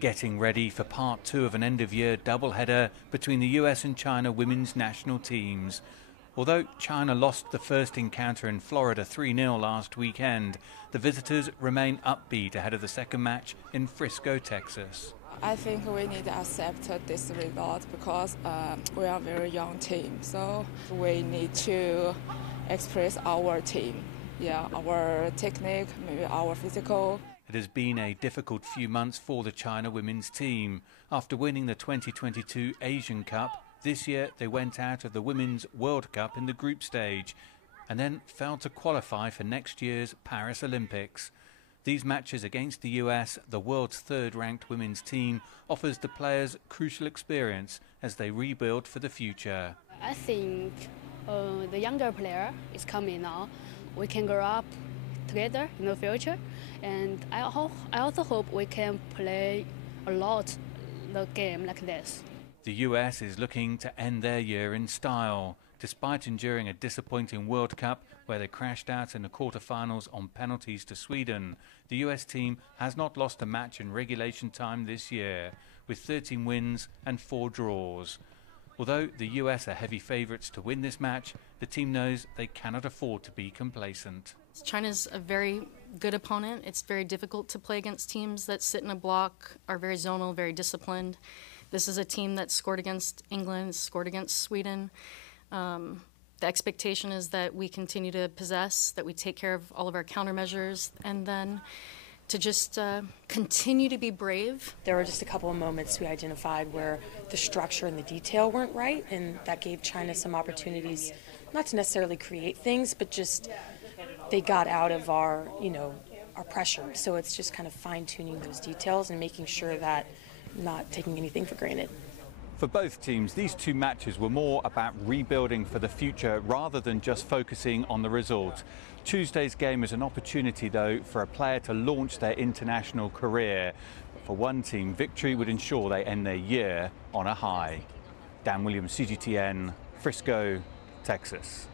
Getting ready for part two of an end-of-year doubleheader between the US and China women's national teams. Although China lost the first encounter in Florida 3-0 last weekend, the visitors remain upbeat ahead of the second match in Frisco, Texas. I think we need to accept this result because we are a very young team, so we need to express our team. Yeah, our technique, maybe our physical. It has been a difficult few months for the China women's team. After winning the 2022 Asian Cup, this year they went out of the Women's World Cup in the group stage and then failed to qualify for next year's Paris Olympics. These matches against the US, the world's third-ranked women's team, offers the players crucial experience as they rebuild for the future. I think the younger player is coming now. We can grow up together in the future, and I also hope we can play a lot the game like this. The US is looking to end their year in style. Despite enduring a disappointing World Cup where they crashed out in the quarterfinals on penalties to Sweden, the US team has not lost a match in regulation time this year, with 13 wins and 4 draws. Although the US are heavy favourites to win this match, the team knows they cannot afford to be complacent. China's a very good opponent. It's very difficult to play against teams that sit in a block, are very zonal, very disciplined. This is a team that scored against England, scored against Sweden. The expectation is that we continue to possess, that we take care of all of our countermeasures, and then to just continue to be brave. There were just a couple of moments we identified where the structure and the detail weren't right, and that gave China some opportunities, not to necessarily create things, but just they got out of our pressure. So it's just kind of fine-tuning those details and making sure that not taking anything for granted. For both teams, these two matches were more about rebuilding for the future rather than just focusing on the result. Tuesday's game is an opportunity, though, for a player to launch their international career. But for one team, victory would ensure they end their year on a high. Dan Williams, CGTN, Frisco, Texas.